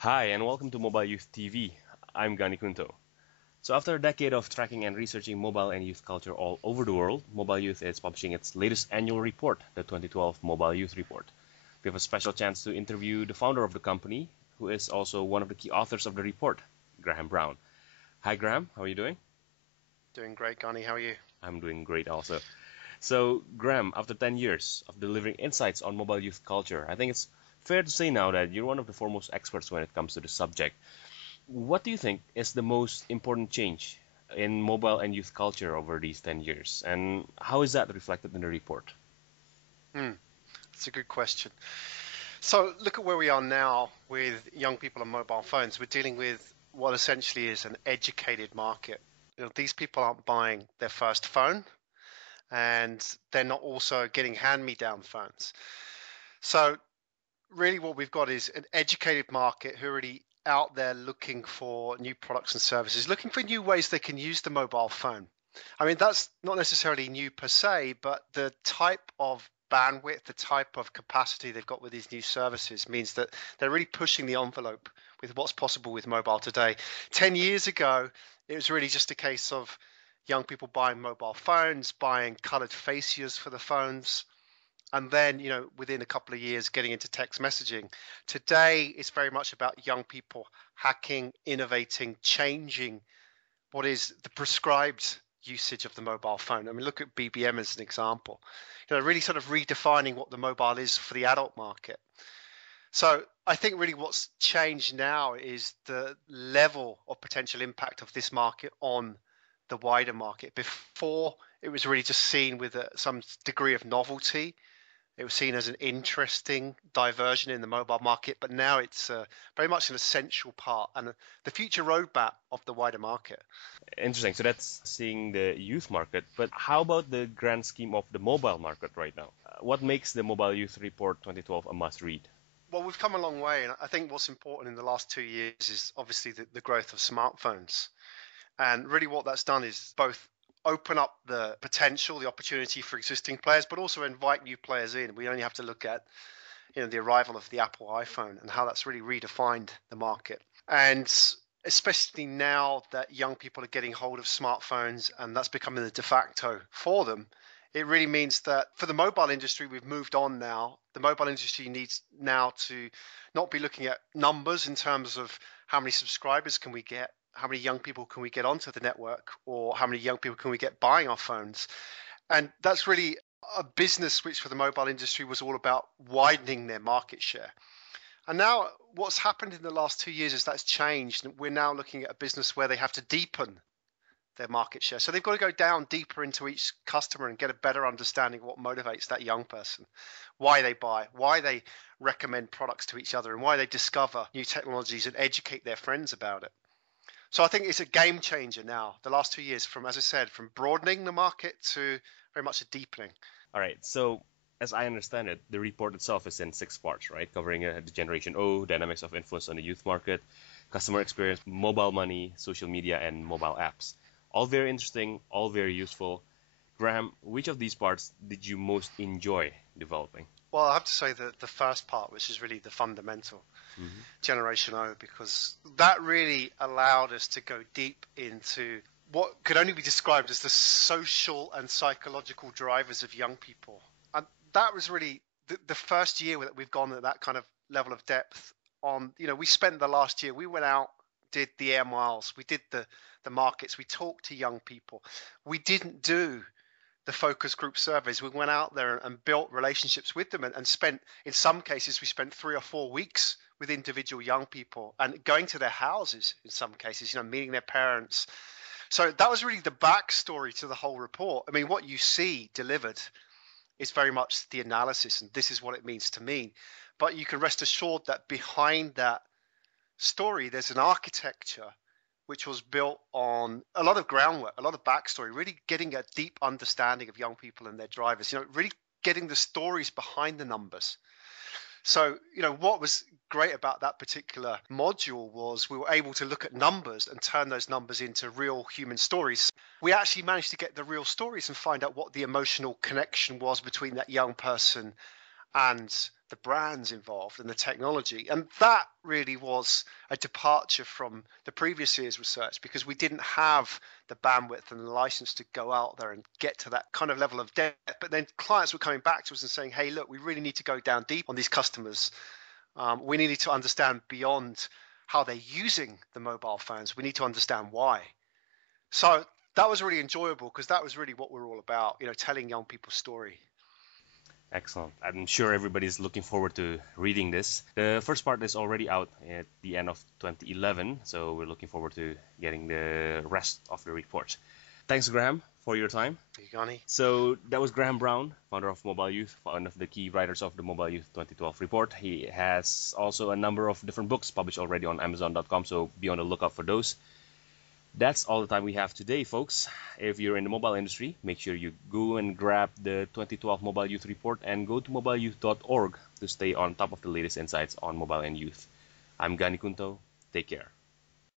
Hi, and welcome to Mobile Youth TV. I'm Gani Kunto. So, after a decade of tracking and researching mobile and youth culture all over the world, Mobile Youth is publishing its latest annual report, the 2012 Mobile Youth Report. We have a special chance to interview the founder of the company, who is also one of the key authors of the report, Graham Brown. Hi, Graham. How are you doing? Doing great, Gani. How are you? I'm doing great also. So, Graham, after 10 years of delivering insights on mobile youth culture, I think it's fair to say now that you're one of the foremost experts when it comes to the subject. What do you think is the most important change in mobile and youth culture over these 10 years? And how is that reflected in the report? Hmm, that's a good question. So look at where we are now with young people on mobile phones. We're dealing with what essentially is an educated market. These people aren't buying their first phone, and they're not also getting hand-me-down phones. So really what we've got is an educated market who are already out there looking for new products and services, looking for new ways they can use the mobile phone. I mean, that's not necessarily new per se, but the type of bandwidth, the type of capacity they've got with these new services means that they're really pushing the envelope with what's possible with mobile today. 10 years ago, it was really just a case of young people buying mobile phones, buying colored facias for the phones, and then within a couple of years getting into text messaging. Today it's very much about young people hacking, innovating, changing what is the prescribed usage of the mobile phone. I mean, look at BBM as an example, really sort of redefining what the mobile is for the adult market. So I think really what's changed now is the level of potential impact of this market on the wider market. Before, it was really just seen with some degree of novelty. It was seen as an interesting diversion in the mobile market, but now it's very much an essential part and the future roadmap of the wider market. Interesting. So that's seeing the youth market. But how about the grand scheme of the mobile market right now? What makes the Mobile Youth Report 2012 a must read? Well, we've come a long way, and I think what's important in the last 2 years is obviously the growth of smartphones. And really what that's done is both open up the potential, the opportunity for existing players, but also invite new players in. We only have to look at the arrival of the Apple iPhone and how that's really redefined the market. And especially now that young people are getting hold of smartphones and that's becoming the de facto for them, it really means that for the mobile industry, we've moved on now. The mobile industry needs now to not be looking at numbers in terms of how many subscribers can we get, how many young people can we get onto the network, or how many young people can we get buying our phones. And that's really a business which for the mobile industry was all about widening their market share. And now what's happened in the last 2 years is that's changed. And we're now looking at a business where they have to deepen their market share. So they've got to go down deeper into each customer and get a better understanding of what motivates that young person, why they buy, why they recommend products to each other, and why they discover new technologies and educate their friends about it. So I think it's a game changer now, the last 2 years, from, as I said, from broadening the market to very much a deepening. All right. So, as I understand it, the report itself is in 6 parts, right? Covering the Generation O, dynamics of influence on the youth market, customer experience, mobile money, social media, and mobile apps. All very interesting, all very useful. Graham, which of these parts did you most enjoy developing? Well, I have to say that the first part, which is really the fundamental, Mm-hmm. Generation O, because that really allowed us to go deep into what could only be described as the social and psychological drivers of young people. And that was really the first year that we've gone at that kind of level of depth on, we spent the last year, we went out, did the air miles, we did the markets, we talked to young people. We didn't do the focus group surveys. We went out there and built relationships with them and spent, in some cases, we spent 3 or 4 weeks with individual young people and going to their houses in some cases, meeting their parents. So that was really the backstory to the whole report. I mean, what you see delivered is very much the analysis, and this is what it means to me. But you can rest assured that behind that story, there's an architecture which was built on a lot of groundwork, a lot of backstory, really getting a deep understanding of young people and their drivers, really getting the stories behind the numbers. So, what was great about that particular module was we were able to look at numbers and turn those numbers into real human stories. We actually managed to get the real stories and find out what the emotional connection was between that young person and the brands involved and the technology. And that really was a departure from the previous year's research, because we didn't have the bandwidth and the license to go out there and get to that kind of level of depth. But then clients were coming back to us and saying, hey, look, we really need to go down deep on these customers. We needed to understand beyond how they're using the mobile phones. We need to understand why. So that was really enjoyable, because that was really what we're all about, telling young people's story. Excellent. I'm sure everybody's looking forward to reading this. The first part is already out at the end of 2011, so we're looking forward to getting the rest of the report. Thanks, Graham, for your time. Thank you, Gani. So that was Graham Brown, founder of Mobile Youth, one of the key writers of the Mobile Youth 2012 report. He has also a number of different books published already on Amazon.com, so be on the lookout for those. That's all the time we have today, folks. If you're in the mobile industry, make sure you go and grab the 2012 Mobile Youth Report and go to mobileyouth.org to stay on top of the latest insights on mobile and youth. I'm Gani Kunto. Take care.